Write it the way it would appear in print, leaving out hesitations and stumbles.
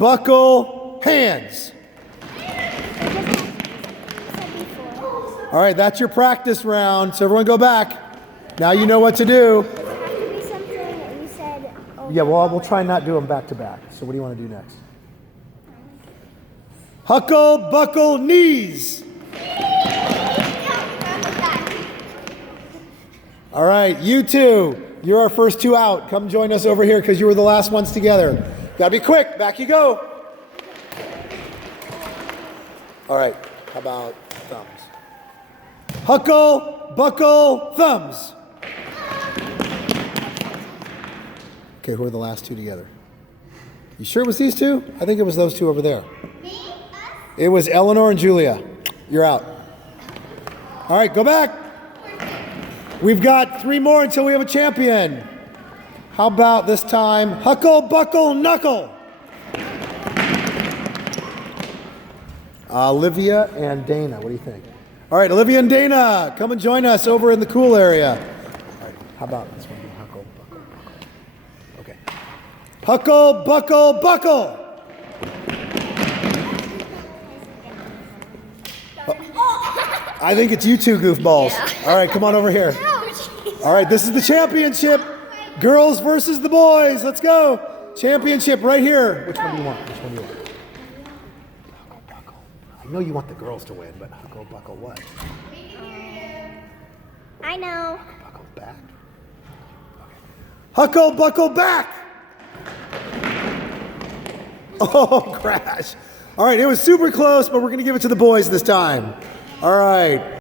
buckle, hands. All right, that's your practice round, so everyone go back. Now you know what to do. Yeah, well, we'll try not do them back to back. So what do you want to do next? Huckle, buckle, knees. All right, you two, you're our first two out. Come join us over here because you were the last ones together. Gotta be quick, back you go. All right, how about thumbs? Huckle, buckle, thumbs. Okay, who are the last two together? You sure it was these two? I think it was those two over there. It was Eleanor and Julia. You're out. All right, go back. We've got 3 more until we have a champion. How about this time, Huckle, buckle, knuckle? Olivia and Dana, what do you think? All right, Olivia and Dana, come and join us over in the cool area. All right, how about this one, Huckle, buckle, buckle? Okay. Huckle, buckle, buckle. I think it's you two goofballs. Yeah. All right, come on over here. All right, this is the championship. Girls versus the boys. Let's go. Championship right here. Which one do you want? Which one do you want? Huckle, buckle. I know you want the girls to win, but huckle, buckle what? I know. Huckle, buckle, back. Okay. Huckle, buckle, back. Oh, crash. All right, it was super close, but we're going to give it to the boys this time. All right.